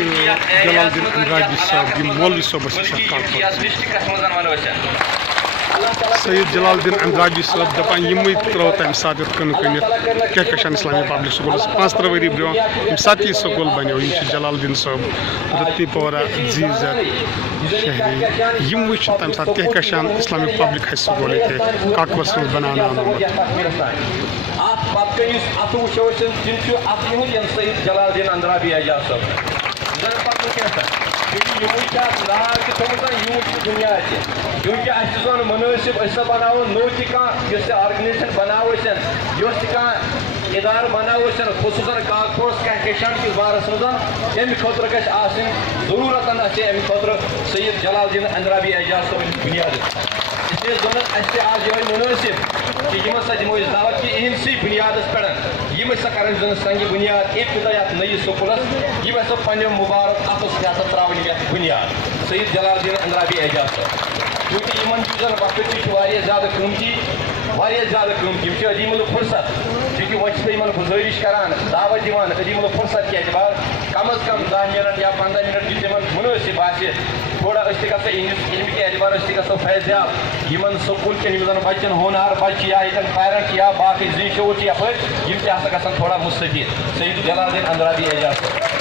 جلال الدین امراجی صاحب یہ مولوی صاحب سید جلال الدین امراجی صاحب دپان یمے ترو تمہ سات کن کنت کہکشان اسلامی پبلک سکولس 15 ؤری برو یم سات یہ سکول بنو جلال الدین صاحب رتی پورہ زیزر شہری یم وچ تمہ سات کہکشان اسلامی پبلک ہائی سکول کاکوس من بنانا آمت جلال الدین اندرابی اعجاز صاحب بنیاد کیونکہ اہم مناسب بناؤ نو تہ آرگنائزیشن بناو ادارہ بناو خصوصاً کاکپورس کہکشان کس بارس مز امہ خاطر گھس ضرورت امہ خاطر سید جلال الدین اندرابی اعجاز صاحب بنیاد اس لیے زن آج یہ مناسب کہ سا دمو دعوت کہ اہمسی بنیاد پہ سا کر سنگ بنیاد ابتدا نئی سکولس یہ سا پنہ مبارک اتس تراون یتھ بنیاد سید جلال الدین اندرابی اعجاز صاحب کیونکہ ان چیزن وقت زیادہ قیمتی عدیم الفرصت چونکہ وہ گزارش کران دعوت دان عدیم الفرصت کے اعتبار کم از کم 10 منٹ یا 15 منٹ جو تم مناسب آسہ تھوڑا علم کے اعتبار گھو فیضیاب ان سکول کن بچن ہونہار بچہ یا پیرنٹ یا باقی زی شعور یپ تھوڑا مستفید سید جلال الدین اندرابی اعجاز